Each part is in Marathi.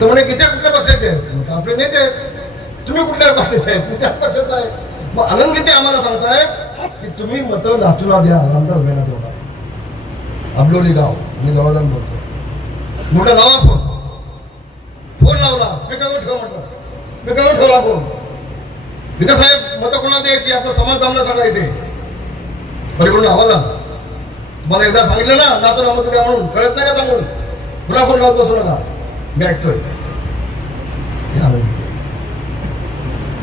तर म्हणे किती कुठल्या पक्षाचे आहेत? आपले नेते आहेत. तुम्ही कुठल्या पक्षाचे आहेत? मी त्याच पक्षाचा आहे. मग आनंद गीते आम्हाला सांगतायत की तुम्ही मतं लातूरला द्या, आमदार उभ्याला देऊ. आंबलोली गाव, मी जवळ बोलतो, मोठा लावा फोन लावला, स्पीकरवर ठेवा म्हटलं, स्पीकरवर ठेवला फोन. तिथे साहेब मतं कोणाला द्यायची? आपला समाज चांगला सगळा इथे परिपूर्ण आवाज आला. मला एकदा सांगितलं ना लातूरला मतं द्या म्हणून, कळत नाही का सांगून? पुन्हा फोन लावत बसू नका, मी ऐकतोय.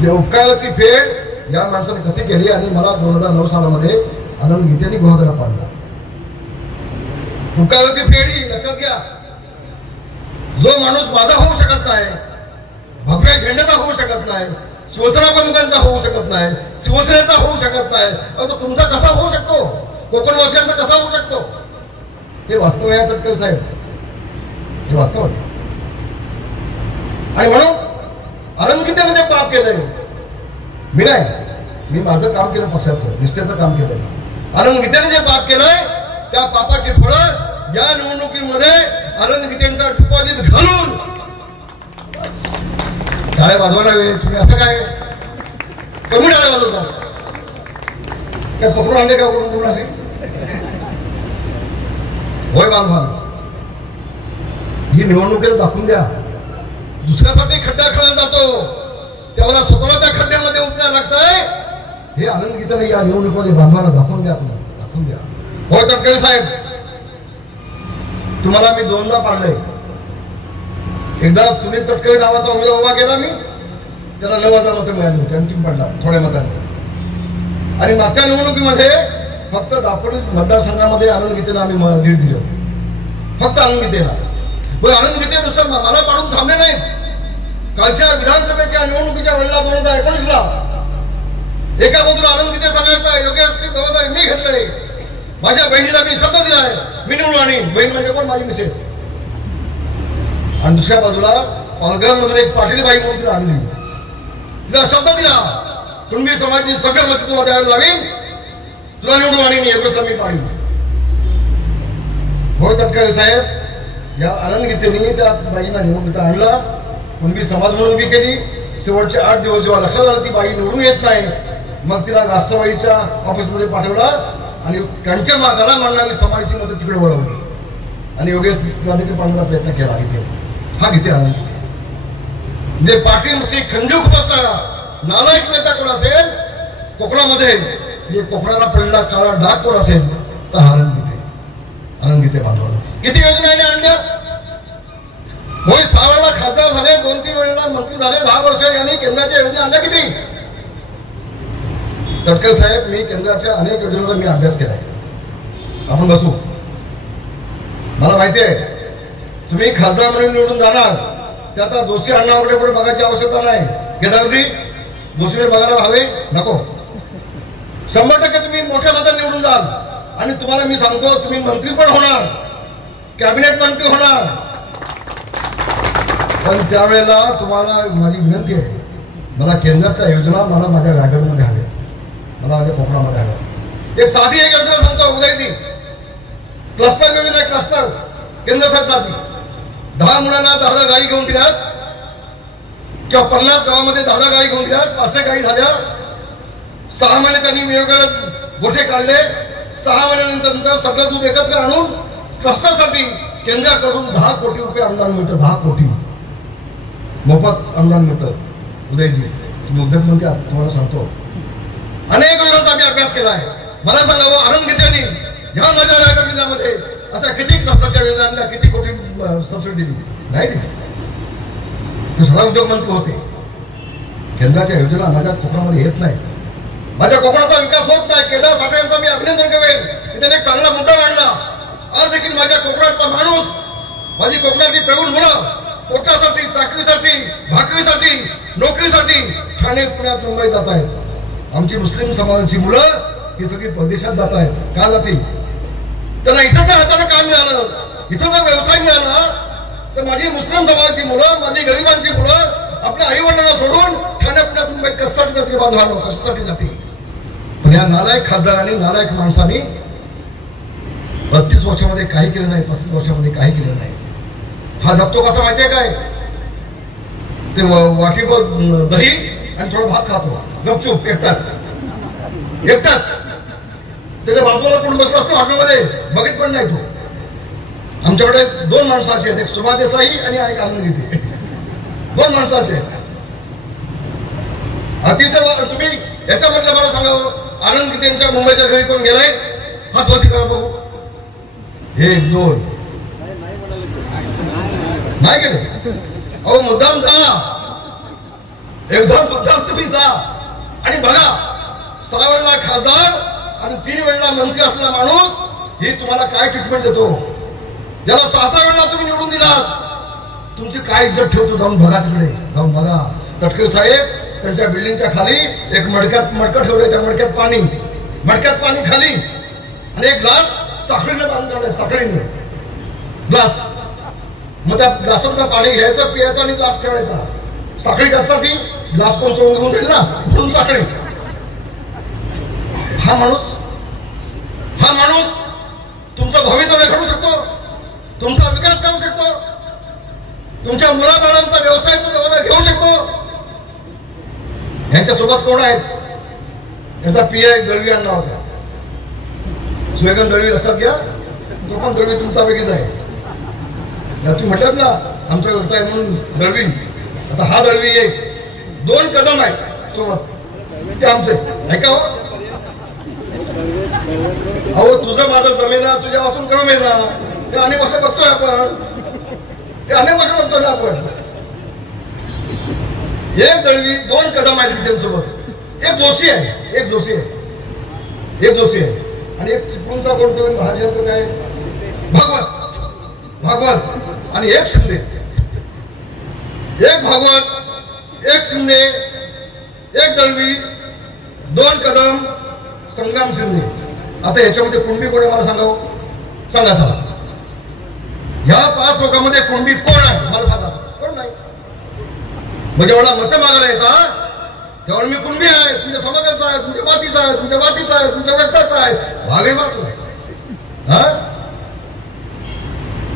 उपकाराची फेड या माणसाने कशी केली आणि मला 2009 सालामध्ये आनंद गीतेने गुहागरा पाडला. उपकाराची फेड ही लक्षात घ्या. जो माणूस माझा होऊ शकत नाही, भगव्या झेंड्याचा होऊ शकत नाही, शिवसेना प्रमुखांचा होऊ शकत नाही, शिवसेनेचा होऊ शकत नाही, तो तुमचा कसा होऊ शकतो? कोकणवासियांचा कसा होऊ शकतो? हे वास्तव आहे तटकरे साहेब, हे वास्तव आहे. आणि म्हणून आनंद गीतेने पाप केलंय. मी नाही, मी माझं काम केलं, पक्षाचं निष्ठेचं काम केलंय. आनंद गीतेने जे पाप केलंय त्या पापाची फळं या निवडणुकीमध्ये आनंद गीतेंचा डिपॉझिट घालून टाळे वाजवायला वेळ. तुम्ही असं काय कमी टाळे वाजवता? काय पकडून आणले का कोण असे? होय बांधवा, ही निवडणुकीला दाखवून द्या. दुसऱ्यासाठी खड्डा खेळला जातो, त्यावेळेला स्वतःला त्या खड्ड्यामध्ये उतरायला लागतंय. हे आनंद गीतेने या निवडणुकीमध्ये बांधवाला दाखवून द्या, तुम्हाला दाखवून द्या. होय तटकरे साहेब, तुम्हाला मी 2दा पाडलंय. एकदा सुनील तटकरे नावाचा उमेदवार उभा केला मी, त्याला 9,000 मतं मिळाली होती, अंतिम पडला थोड्या मतांनी. आणि मागच्या निवडणुकीमध्ये फक्त दापोली मतदारसंघामध्ये आनंद गीतेला आम्ही लीड दिलं, फक्त आनंद गीतेला. पण आनंद गीते नुसतं मला पाडून थांबले नाहीत. कालच्या विधानसभेच्या निवडणुकीच्या वेळेला 2019ला एका बाजूला आनंद गीते सांगायचा योग्य जबाबदारी मी घेतलंय, माझ्या बहिणीला मी शब्द दिलाय, मी निवडून आणीन. बहीण म्हणजे कोण? माझी मिसेस. आणि दुसऱ्या बाजूला पालघरमधून एक पाटील बाई म्हणून तिला आणली, तिला शब्द दिला, तुम्ही समाजाची सगळ्या मतं तुला द्यायला लावीन, तुला निवडून आणीन, एवढंच मी पाडीन. हो तटकरे साहेब, या आनंद गीतेने त्या बाईंना निवडणुकीत आणला, कुणबी समाज म्हणून उभी केली. शेवटचे 8 दिवस जेव्हा लक्षात आलं ती बाई निवडून येत नाही, मग तिला राष्ट्रवादीच्या ऑफिसमध्ये पाठवला आणि त्यांच्या मागाला मांडणारी समाजाची मतं तिकडे वळवली आणि योगेश देखील पाडण्याचा प्रयत्न केला. गीते हा गीते आनंद म्हणजे पाटील खंजीव खुपसणारा नालायक नेता कोण असेल कोकणामध्ये, जे कोकणाला पडलेला काळा डाग कोण असेल तर आनंद गीते. आनंद गीते बांधवाला किती योजनाने आणल्या. होय 6 वेळा खासदार झाले, 2-3 वेळेला मंत्री झाले, 10 वर्ष यांनी केंद्राच्या योजना आणल्या किती? तटकरे साहेब, मी केंद्राच्या अनेक योजनांचा मी अभ्यास केलाय. आपण बसू, मला माहिती आहे तुम्ही खासदार म्हणून निवडून जाणार, ते आता दोषी अण्णाकडे पुढे बघायची आवश्यकता नाही. केदारजी दोषीने बघायला हवे नको. 100% तुम्ही मोठ्या मताने निवडून जाल आणि तुम्हाला मी सांगतो तुम्ही मंत्री पण होणार, कॅबिनेट मंत्री होणार. पण त्यावेळेला तुम्हाला माझी विनंती आहे, मला केंद्राच्या योजना मला माझ्या रायगडमध्ये हव्या, मला माझ्या कोकणामध्ये हव्या. एक साधी एक योजना सांगतो उदयजी, क्लस्टर योजना. क्लस्टर केंद्र सरकारची 10 मुलांना 10 गायी घेऊन दिल्यात किंवा 50 गावामध्ये 10 गायी घेऊन दिल्यात, 500 गायी झाल्या. 6 महिने त्यांनी वेगवेगळे गोठे काढले. 6 महिन्यानंतर सगळं दूध एकत्र आणून क्लस्टरसाठी केंद्राकडून 10 कोटी रुपये अनुदान मिळतं. 10 कोटी मोफत अनुदान मिळतं. उदयजी तुम्ही उद्योगमंत्री आहात, तुम्हाला सांगतो अनेक योजनांचा आम्ही अभ्यास केलाय. मला सांगावं आनंद गीतेंनी ह्या माझ्या रायगड जिल्ह्यामध्ये अशा किती क्लस्टरच्या योजनांना किती कोटी सबसिडी दिली? नाही दिली. ते स्वतः उद्योगमंत्री होते. केंद्राच्या योजना माझ्या कोकणामध्ये येत नाही. माझ्या कोकणाचा विकास होत नाही. केदार साठे यांचा मी अभिनंदन करेन की त्याने एक चांगला मुद्दा मांडला. आज देखील माझ्या कोकणातला माणूस, माझी कोकणातली तरुण मुलं पोटासाठी, चाकरीसाठी, भाकरीसाठी, नोकरीसाठी ठाणे, पुण्यात, मुंबईत जात आहेत. आमची मुस्लिम समाजाची मुलं ही सगळी परदेशात जात आहेत. का जातील? त्यांना इथं हाताने काम मिळालं, इथं जर व्यवसाय मिळाला तर माझी मुस्लिम समाजाची मुलं, माझी गरिबांची मुलं आपल्या आई वडिलांना सोडून ठाणे, पुण्यात, मुंबईत कशासाठी जातील? बांधवांनो कशासाठी जातील? पण या नालायक खासदारांनी, नालायक माणसांनी 32 वर्षामध्ये काही केलं नाही, 35 वर्षामध्ये काही केलं नाही. हा जपतो कसा माहितीये काय? ते वाटीभर दही आणि थोडं भात खातो गपचूप एकटाच. त्याच्या बाजूला कोण बसला असतो हॉटेलमध्ये बघित पण नाही तो. आमच्याकडे 2 माणसाचे आहेत, एक सुभा देसाई आणि एक आनंद गीते. 2 माणसाचे आहेत. अतिशय तुम्ही याच्यामधलं मला सांगावं, आनंद गीतेंच्या मुंबईच्या घरी कोण गेलाय? हातवरती करा बघू. 1 2 नाही गेले. अहो मुद्दाम जा, एकदम मुद्दाम तुम्ही जा आणि बघा. 6 वेळेला खासदार आणि 3 वेळेला मंत्री असलेला माणूस ही तुम्हाला काय ट्रीटमेंट देतो. ज्याला 6 वेळेला तुम्ही निवडून दिलात, तुमची काय इज्जत ठेवतो. जाऊन बघा, तिकडे जाऊन बघा. तटकरे साहेब त्यांच्या बिल्डिंगच्या खाली एक मडकं ठेवलंय. त्या मडक्यात पाणी खाली आणि एक ग्लास साखळीने बांधून ठेवलाय. साखळीने ग्लास. मग त्या ग्लासातलं पाणी घ्यायचं, पियाचं आणि ग्लास ठेवायचा. साखळी कशासाठी? ग्लास कोण सोडून घेऊन जाईल ना, म्हणून साखळी. हा माणूस तुमचं भवितव्य घडू शकतो, तुमचा विकास करू शकतो, तुमच्या मुलाबाळांचा व्यवसायाचा जबाबदार घेऊ शकतो. यांच्यासोबत कोण आहेत? त्यांचा पीआय दळवी नावाचा. सुवेगन दळवी लक्षात घ्या, तो पण दळवी तुमचा वेगळीच आहे. तुम्ही म्हटलात ना आमचा व्यवसाय म्हणून दळवी. आता हा दळवी एक 2 कदम आहे सोबत, ते आमचे ऐका. हो अहो तुझं माझं जमेना, तुझ्या वाचून कमी ना. हे अनेक वर्ष बघतोय आपण, एक दळवी 2 कदम आहेत त्यांच्यासोबत. एक जोशी आहे आणि एक चिपळूणचा कोणतो महाजन काय भागवत आणि एक शिंदे. एक भागवत, एक शिंदे, एक दळवी, 2 कदम संग्राम शिंदे. आता याच्यामध्ये कुणबी कोण आहे मला सांगा चला. ह्या 5 लोकांमध्ये कुणबी कोण आहे मला सांगा. कोण नाही. म्हणजे मला मतं मागायला येतात तेव्हा मी कुणबी आहे, तुमच्या समाजाचा आहे, तुमच्या मातीचा आहे, तुमच्या व्यक्ताचा आहे. भागे मागतो.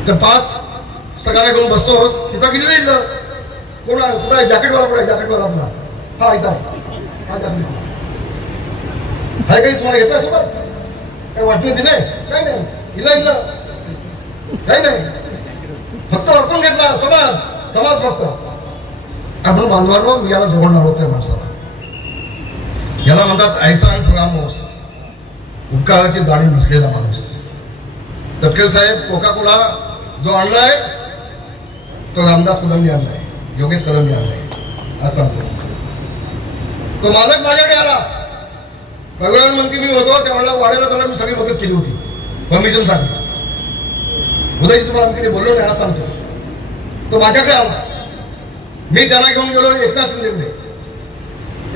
तर 5 सगळ्या घेऊन बसतोस तिथं किती जाईल. कोण आहे? कुठं आहे? जॅकेटवाला कुठं आहे? जॅकेटवाला आपला हा इथं आहे. काही तुम्हाला घेतोय सोबत? काय वाटणे दिले? काही नाही. इला काही नाही. फक्त वाटून घेतला समाज फक्त. आपण बांधवांनो मी याला जोडणार होतोय माणसाला. याला म्हणतात ऐसा रामोस, उपकाराची जाणीव नसलेला माणूस. तटकरे साहेब कोका कोला जो आणलाय तो रामदास कदमनी आणलाय, योगेश कदमनी आणलाय असं सांगतो. तो मालक माझ्याकडे आला. परिवहन मंत्री मी होतो त्यावेळेला वाढायला त्याला मी सगळी मदत केली होती परमिशनसाठी. उदयजी तुम्हाला मी किती बोललो नाही असं सांगतो. तो माझ्याकडे आला. मी त्यांना घेऊन गेलो एकनाथ शिंदेकडे.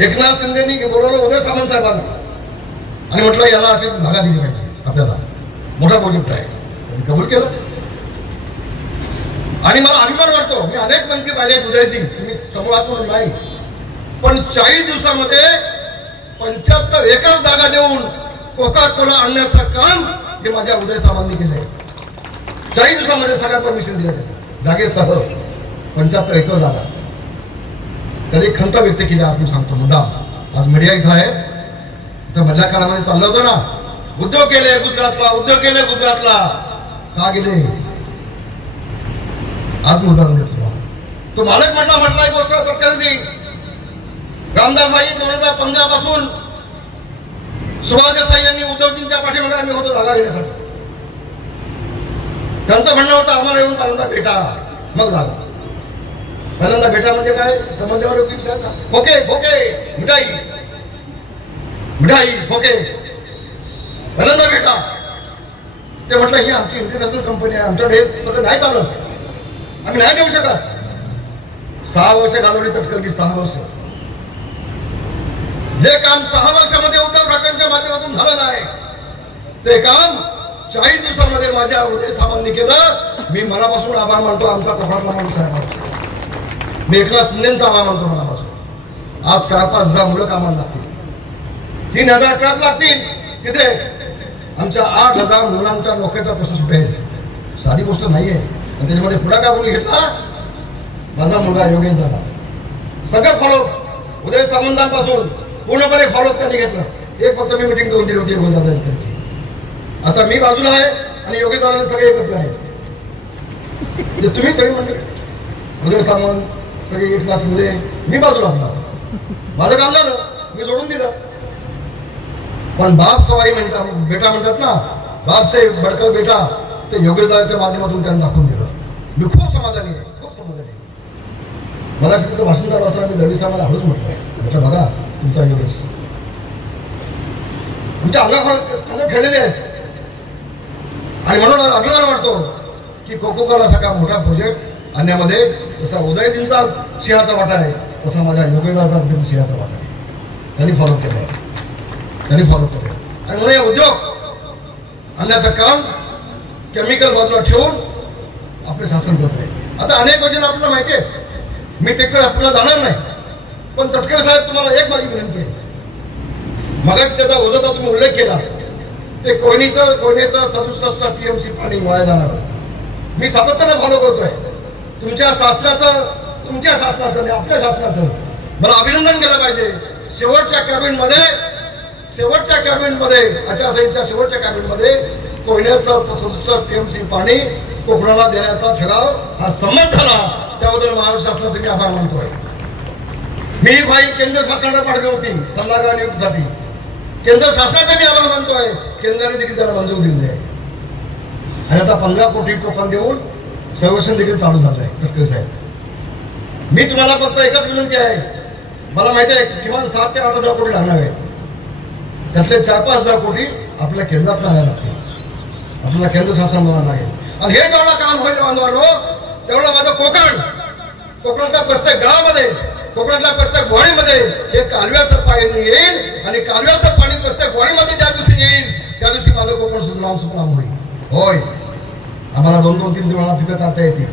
एकनाथ शिंदेनी बोलवलं उदय सामंत साहेबांना आणि म्हटलं याला अशी जागा दिली पाहिजे, आपल्याला मोठा प्रोजेक्ट आहे. त्यांनी कबूल केलं आणि मला अभिमान वाटतो. मी अनेक मंत्री पाहिले उदयजी, तुम्ही समूहातून नाही, पण 40 दिवसामध्ये 75 एकर जागा देऊन कोका कोला आणण्याचं काम हे माझ्या उदय साहेबांनी केलंय. 40 दिवसामध्ये सगळ्या परमिशन दिल्या जागेसह 75 एकर जागा. तरी खंत व्यक्त केली आज मी सांगतो मुद्दाम. आज मीडिया इथं आहे, तर मधल्या काळामध्ये चाललं होतं ना उद्योग केले गुजरातला का गेले आज मुद्दा घेतला. तो मालक म्हटला गोष्ट तटकरेंनी. रामदासबाई 2015 पासून सुभाष देसाई यांनी उद्धवजींच्या पाठीमागे आम्ही होतो जागा घेण्यासाठी. त्यांचं म्हणणं होतं आम्हाला येऊन पहिल्यांदा भेटा मग जागा. पहिल्यांदा भेटा म्हणजे काय समजल्यावर खोके मिठाई खोके पहिल्यांदा भेटा. ते म्हटलं ही आमची इंटरनॅशनल कंपनी आहे, आमच्याकडे सगळं नाही चालत, आम्ही नाही देऊ शकत. 6 वर्ष घालवली तटकरची. 6 वर्ष. जे काम 6 वर्षामध्ये उद्धव ठाकरेंच्या माध्यमातून झालं नाही ते काम 40 दिवसांमध्ये माझ्या उदय साहेबांनी केलं. मी मनापासून आभार मानतो आमचा कोकणातला माणूस आहे. मी एकनाथ शिंदेचा आभार मानतो मनापासून. आज 4-5 हजार मुलं कामाला लागतील, 3000 ट्रक लागतील. तिथे आमच्या 8000 मुलांच्या नोकरीचा प्रश्न सुटेल. साधी गोष्ट नाहीये. आणि त्याच्यामध्ये पुढाकार कोणी घेतला? माझा मुलगा योगेश दादा. सगळं फॉलो उदय सामंतांपासून पूर्णपणे फॉलो त्यांनी घेतलं. एक फक्त मी मिटिंग करून दिली होती योगीदादांची. आता मी बाजूला आहे आणि योगीदादांनी सगळे एकत्र आहे. म्हणजे तुम्ही सगळे म्हणजे उदय सामंत सगळे एक क्लासमध्ये मी बाजूला होता. माझं काम झालं, मी सोडून दिलं. पण बाप सवाई म्हणतात बेटा म्हणतात ना, बापचे बडकं बेटा ते योगीदादाच्या माध्यमातून त्यांनी दाखवून दिलं. मी खूप समाधानी आहे, खूप समाधानी आहे. मला तिथं भाषण चालू असताना मी दळवी साहेबांना हळूच म्हटलं बघा तुमचा योगेश तुमच्या अंगावर खेळलेले आहेत. आणि म्हणून अभिमान वाटतो की कोकोकोला सारखा मोठा प्रोजेक्ट आणण्यामध्ये जसा उदयजींचा सिंहाचा वाटा आहे तसा माझ्या योगेदाचा सिंहाचा वाटा आहे. त्यांनी फॉलो केलं आहे, त्यांनी फॉलो केलं. आणि म्हणून हे उद्योग आणण्याचं काम केमिकल बाजूला ठेवून आपले शासन करत आहे. आता अनेक योजना आपल्याला माहिती आहे, मी तिकडे आपल्याला जाणार नाही. पण तटकरे साहेब तुम्हाला एक माझी विनंती आहे. मगाच त्याचा ओझाचा तुम्ही उल्लेख केला ते कोयनेचं 67 TMC पाणी वाया जाणार. मी सातत्याने फॉलो करतोय. तुमच्या शासनाचं आणि आपल्या शासनाचं मला अभिनंदन केलं पाहिजे. शेवटच्या कॅबिनेटमध्ये आचारसंहितेच्या शेवटच्या कॅबिनेटमध्ये कोयनेचं 67 TMC पाणी कोकणाला देण्याचा ठराव हा संमत झाला. त्याबद्दल महाराष्ट्र शासनाचे मी आभार मानतोय. मी ही फाईल केंद्र शासनाला पाठवली होती सल्लागार नियुक्तीसाठी. केंद्र शासनाचे मी आभार मानतोय. केंद्राने देखील त्याला मंजूर दिली आहे. आणि आता 15 कोटी टोकन देऊन सर्वेक्षण देखील चालू झालं आहे. तटकरे साहेब, मी तुम्हाला फक्त एकच विनंती आहे. मला माहिती आहे किमान 7 ते 8 हजार कोटी लागणार आहेत. त्यातले 4-5 हजार कोटी आपल्या केंद्रात आणायला लागतील. आपल्याला केंद्र शासन बनावं लागेल. आणि हे जेवढं काम होईल बांधवांनो तेवढं माझं कोकणातल्या प्रत्येक गावामध्ये, कोकणातल्या प्रत्येक वाडीमध्ये हे कालव्याचं पाणी येईल. आणि कालव्याचं पाणी प्रत्येक वाडीमध्ये ज्या दिवशी येईल त्या दिवशी माझं कोकण सुजलाम होईल. होय, आम्हाला 2-3 वेळा पिकं काढता येतील,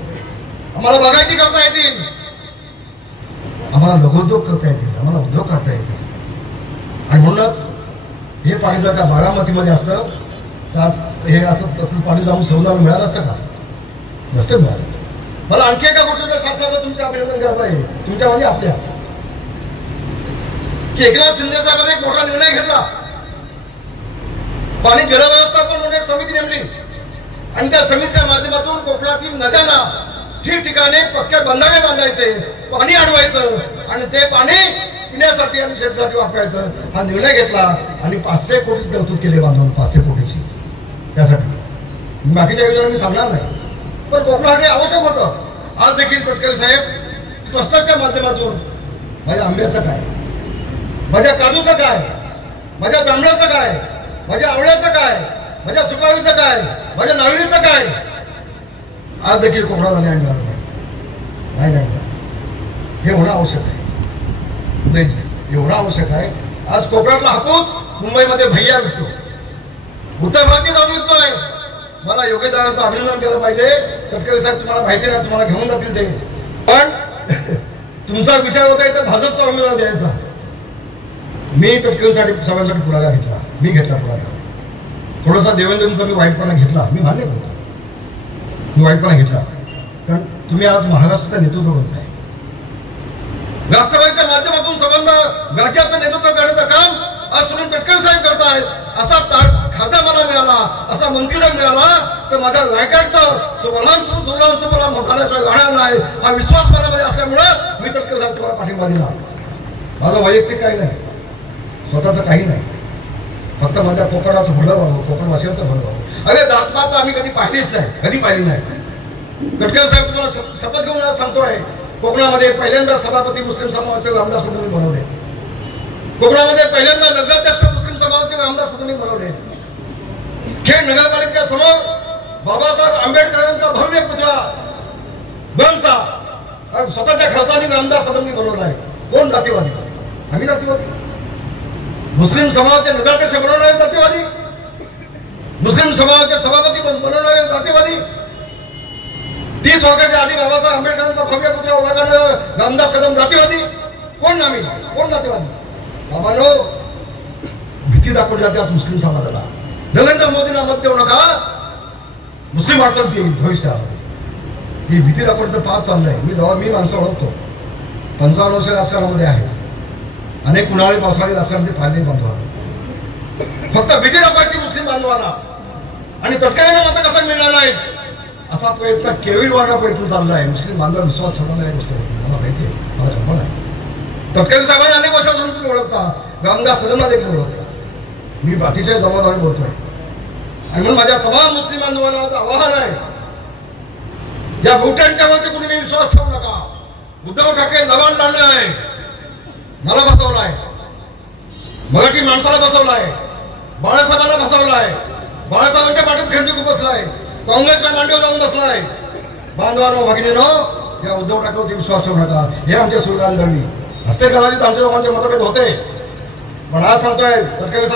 आम्हाला बागायती करता येतील, आम्हाला लघुउद्योग करता येतील, आम्हाला उद्योग करता येतील. आणि म्हणूनच हे पाणी जर का बारामतीमध्ये असतं तर हे असं तसं पाणी जाऊन सौदाला मिळालं असतं का? नसतं मिळालं. मला आणखी एका गोष्टीच्या शासनाचं तुमचं अभिनंदन करायला पाहिजे, तुमच्या म्हणजे आपल्या, की एकनाथ शिंदे साहेबांनी एक मोठा निर्णय घेतला. पाणी जलव्यवस्थापन म्हणून एक समिती नेमली आणि त्या समितीच्या माध्यमातून कोकणातील नद्यांना ठिकठिकाणी पक्के बंधारे बांधायचे, पाणी अडवायचं आणि ते पाणी पिण्यासाठी आणि शेतीसाठी वापरायचं हा निर्णय घेतला. आणि 500 कोटीची तरतूद केली बांधून, 500 कोटीची त्यासाठी. बाकीच्या योजना मी सांगणार नाही, पण कोकणासाठी आवश्यक होतं. आज देखील तटकरे साहेब क्लस्टरच्या माध्यमातून माझ्या आंब्याचं काय, माझ्या काजूचं काय, माझ्या जांभळाचं काय, माझ्या आवळ्याचं काय, माझ्या सुपारीचं काय, माझ्या नारळीचं काय, आज देखील कोकणाला न्याय मिळाला नाही. हे होणं आवश्यक आहे. हे होणं आवश्यक आहे. आज कोकणातला हापूस मुंबईमध्ये भैया विकतो, उत्तर भारतीय जाऊन विकतोय. मला योगेदारांचं अभिनंदन केलं पाहिजे. तटकरे साहेब तुम्हाला माहिती नाही, तुम्हाला घेऊन जातील ते. पण तुमचा विचार होता इथं भाजपचा उमेदवार द्यायचा. मी तटकरेंसाठी सगळ्यांसाठी पुढाकार घेतला, मी घेतला पुढाकार. थोडासा देवेंद्रचा मी वाईटपणा घेतला, मी मान्य करतो, मी वाईटपणा घेतला. कारण तुम्ही आज महाराष्ट्राचं नेतृत्व करताय. राष्ट्रवादीच्या माध्यमातून संबंध राज्याचं नेतृत्व करण्याचं काम आज सुनील तटकरे साहेब करतायत. असा खासदार मला मिळाला, असा मंत्रीला मिळाला तर माझ्या रायगडचं सुबलाम मोठाल्याशिवाय राहणार नाही हा विश्वास मनामध्ये असल्यामुळं मी तटकरे साहेब तुम्हाला पाठिंबा दिला. माझं वैयक्तिक काही नाही, स्वतःचं काही नाही, फक्त माझ्या कोकणाचं भलं व्हावं, कोकणवासियांचं भलं व्हावं. अरे जातपात आम्ही कधी पाहिलीच नाही, कधी पाहिली नाही. तटकरे साहेब तुम्हाला शपथ घेऊन सांगतोय, कोकणामध्ये पहिल्यांदा सभापती मुस्लिम समाजाचे रामदास सदनी बनवले. कोकणामध्ये पहिल्यांदा नगराध्यक्ष मुस्लिम समाजाचे रामदास सदनी बनवले. खेड नगरपालिकेसमोर बाबासाहेब आंबेडकरांचा भव्य पुतळा बनचा स्वतःच्या खर्चाने रामदास सदनी बनवला आहे. कोण जातीवादी? आम्ही जातीवादी. मुस्लिम समाजाचे नगराध्यक्ष बनवणारे जातीवादी, मुस्लिम समाजाचे सभापती बनवणारे जातीवादी. 30 वर्षाच्या आधी बाबासाहेब आंबेडकरांचा भव्य पुतळा उभा करणारे रामदास कदम जातीवादी. कोण आम्ही? कोण जातीवादी? बाबांनो, भीती दाखवली जाते आज मुस्लिम समाजाला. नरेंद्र मोदींना मत देऊ नका, मुस्लिम अडचण येईल भविष्यामध्ये. ही भीती दाखवण्याचं पाप चाललंय. मी माणसं ओळखतो, 55 वर्ष राजकारणामध्ये आहे. अनेक उन्हाळी पावसाळी राजकारण ते फायदे बांधवाला फक्त भीती दाखवायची मुस्लिम बांधवांना आणि तटकाईने मतं कसं मिळणार नाहीत असा प्रयत्न केविलवाणा प्रयत्न चालला आहे. मुस्लिम बांधव विश्वास ठेवणाऱ्या गोष्ट मला माहिती आहे, मला कल्पना आहे. तटकरे साहेबांनी अनेक वर्षापासून तुम्ही ओळखता, रामदास कदमला देखील ओळखता. मी अतिशय जबाबदारी बोलतोय आणि म्हणून माझ्या तमाम मुस्लिम बांधवांना आवाहन आहे, या भूटांच्यावरती कुणी विश्वास ठेवू नका. उद्धव ठाकरे दबाण लावलाय, मला बसवलाय, मराठी माणसाला बसवलाय, बाळासाहेबांना बसवलाय, बाळासाहेबांच्या पाठीत खंजी बसलाय, काँग्रेसच्या मांडीवर जाऊन बसलाय. बांधवांनो भगिनीनो, या उद्धव ठाकरेवरती विश्वास ठेवू नका. हे आमचे स्लोगान धरली असते. कदाचित आमच्या लोकांचे मतभेद होते, पण आज सांगतोय तटकरे साहेब